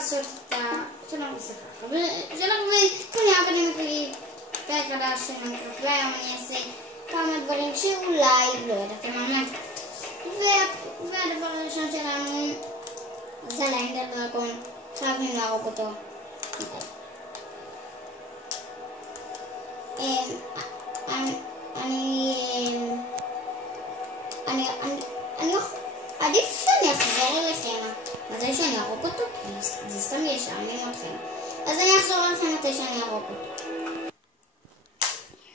לעשות את שלום וסליחה. זה לא כנראה אבל אני מקליט פרק חדש של המקרף, והיום אני אעשה כמה דברים שאולי לא ידעתם עליהם. והדבר הראשון שלנו זה לאנדר דרגון, חייבים להרוג אותו. עדיף שאני אחזור אליכם מתי שאני ארוג אותו, כי זה סתם ישעמם אתכם. אז אני אחזור אליכם מתי שאני ארוג אותו.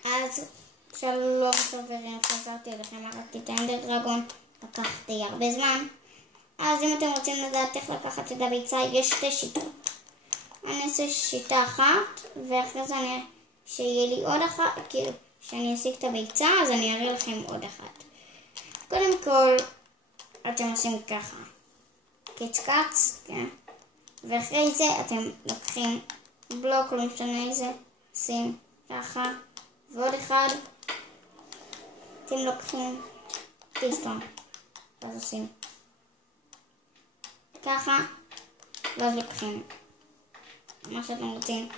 אז שלום חברים, חזרתי אליכם, הרגתי את האנדר דרגון, לקחתי הרבה זמן. אז אם אתם רוצים לדעת איך לקחת את הביצה, יש שתי שיטות. אני אעשה שיטה אחת, ואחרי זה אני שיהיה לי עוד אחת, כאילו שאני אשיג את הביצה, אז אני אראה לכם עוד אחת. קודם כל, אתם עושים ככה, קצקץ, כן? ואחרי זה אתם לוקחים בלוק, לא משנה איזה, עושים ככה, ועוד אחד, אתם לוקחים פיסטון, ואז עושים ככה, ואז לוקחים מה שאתם רוצים,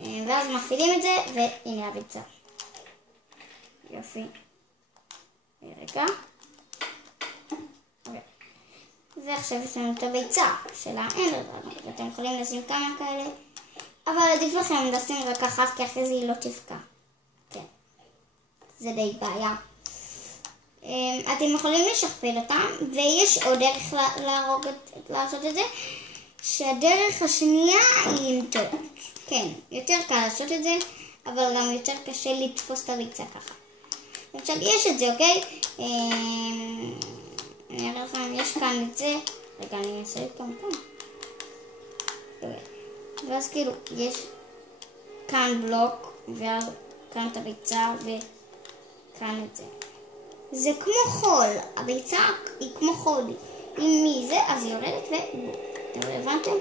ואז מפעילים את זה, והנה הביצה. יופי. רגע. ועכשיו יש לנו את הביצה של האנדר דרגון, ואתם יכולים לשים כמה כאלה, אבל עדיף לכם לשים רק אחת, כי אחרי זה היא לא תפקע. כן. זה די בעיה. אתם יכולים לשכפל אותם, ויש עוד דרך לעשות את זה, שהדרך השנייה היא עם טורץ'. כן, יותר קל לעשות את זה, אבל גם יותר קשה לתפוס את הביצה ככה. למשל, יש את זה, אוקיי? אני אראה לכם, יש כאן את זה. רגע, אני אעשה את כאן. ואז כאילו, יש כאן בלוק, ואז כאן את הביצה, וכאן את זה. זה כמו חול, הביצה היא כמו חול. אם מי זה, אז היא יורדת אתם הבנתם?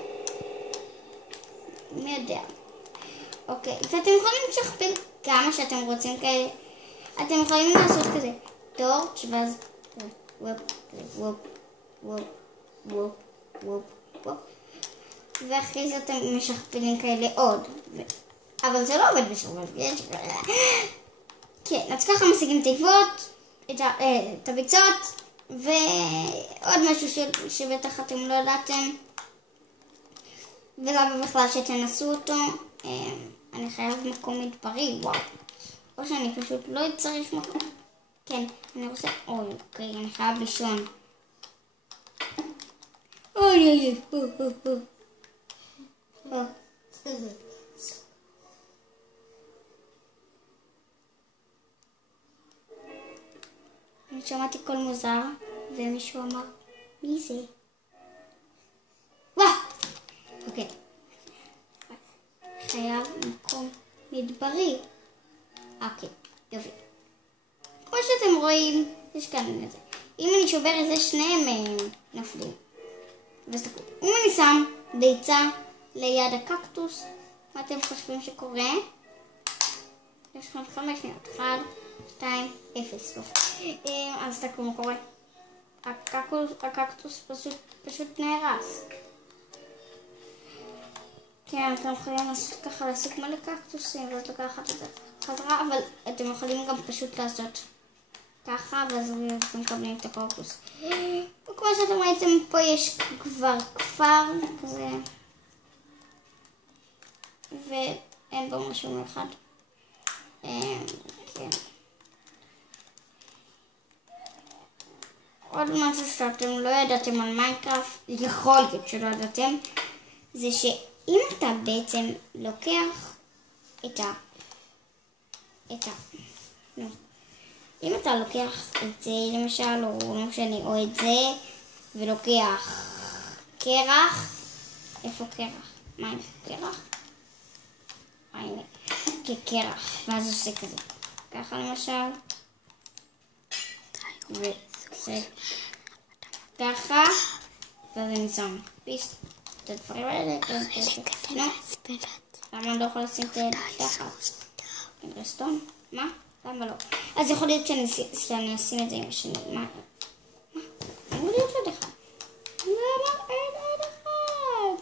מי יודע? אוקיי, ואתם יכולים לשכפל כמה שאתם רוצים כאלה. אתם יכולים לעשות כזה טורץ' ואז וופ, וופ, וופ, וופ, וופ, וופ. ואחרי זה אתם משכפלים כאלה עוד. אבל זה לא עובד בסופו של דבר. כן, אז ככה משיגים תקוות, את הביצות, ועוד משהו שבטח אתם לא ידעתם, ולמה בכלל שתנסו אותו. אני חייב מקום מדברי, וואו. או שאני פשוט לא צריך מקום. כן, אני רוצה, אוקיי, אני חייב לישון. אוי. אני שמעתי קול מוזר, ומישהו אמר, מי זה? וואו! אוקיי. חייב מקום מדברי. אוקיי, יופי. כמו שאתם רואים, יש כאן את זה. אם אני שובר את זה, שניהם נפלים. ואז תקעו. אם אני שם ביצה ליד הקקטוס, מה אתם חושבים שקורה? יש לכם 5 שניות. 1, 2, 0. אז תקעו מה קורה. הקקטוס פשוט נהרס. כן, אתם יכולים לעשות ככה, להשיג מלא קקטוסים, ואז לקחת את זה חזרה, אבל אתם יכולים גם פשוט לעשות ככה, ואז אתם מקבלים את הקוקוס. וכמו שאתם ראיתם, פה יש כבר כפר כזה, ואין בו משהו מיוחד. כן. עוד משהו שאתם לא ידעתם על מיינקראפט, יכול להיות שלא ידעתם, זה שאם אתה בעצם לוקח אם אתה לוקח את זה למשל, או לא משנה, או את זה, ולוקח קרח, איפה קרח? מה הנה? קרח? הנה, כקרח, ואז עושה כזה. ככה למשל, וזה ככה, ואז אני שם פיסט. את הדברים האלה, לא? למה לא יכול לשים את זה ככה? רסטון? מה? למה לא? אז יכול להיות שאני אשים את זה עם השני. מה? אני יכול להיות עוד אחד. למה אין עוד אחד?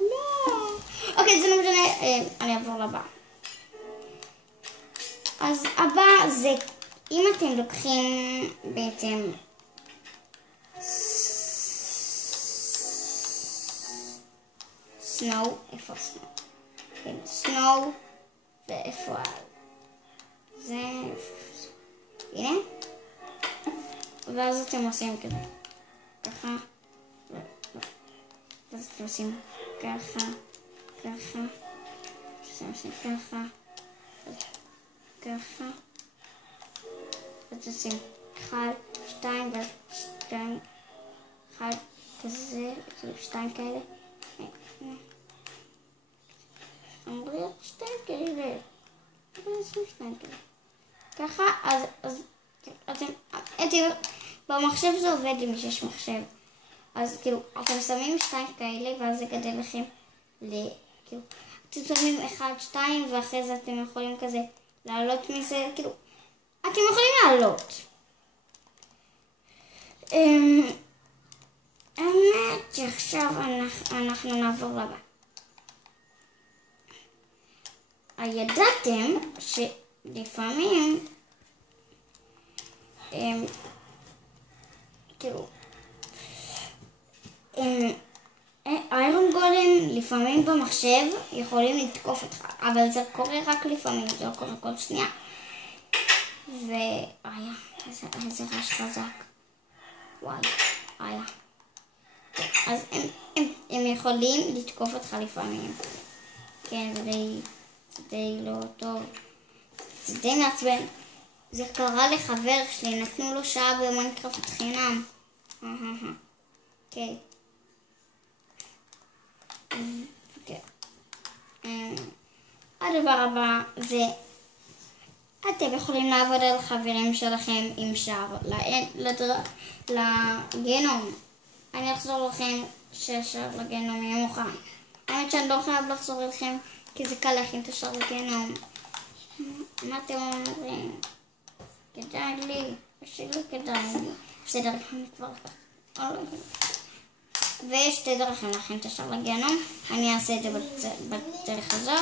נעבור לבא. אז הבא זה, אם אתם לוקחים בעצם סנואו, איפה סנואו? כן, סנואו, ואיפה זה, הנה. ואז אתם עושים כזה, ככה, ואז אתם עושים ככה, ככה, אתם עושים ככה, ככה, ואז עושים 1, 2, ואז 2, 1, כזה, 2 כאלה. אמור להיות 2 כאלה. ככה, אז אתם, במחשב זה עובד עם שיש מחשב. אז כאילו, אתם שמים 2 כאלה, ואז זה גדל לכם כאילו, אתם שמים 1, 2, ואחרי זה אתם יכולים כזה לעלות מזה, כאילו, אתם יכולים לעלות. האמת שעכשיו אנחנו נעבור לבא. ידעתם שלפעמים כאילו איירון גולם לפעמים במחשב יכולים לתקוף אותך, אבל זה קורה רק לפעמים, זה לא קורה כל שנייה. איזה רעש חזק. וואי, אז הם יכולים לתקוף אותך לפעמים. כן, זה די לא טוב. זה די מעצבן. זה קרה לחבר שלי, נתנו לו שעה במיינקראפט חינם. אוקיי. הדבר הבא זה, אתם יכולים לעבוד על חברים שלכם עם שער לגנום. אני אחזור לכם שהשער לגנום יהיה מוכן. האמת שאני לא חייב לחזור לכם, כי זה קל להכין את השער לגנום. מה אתם אומרים? כדאי לי, שלא כדאי לי. שתי דרכים כבר. ויש שתי דרכים להכין את השער לגנום. אני אעשה את זה בדרך הזאת.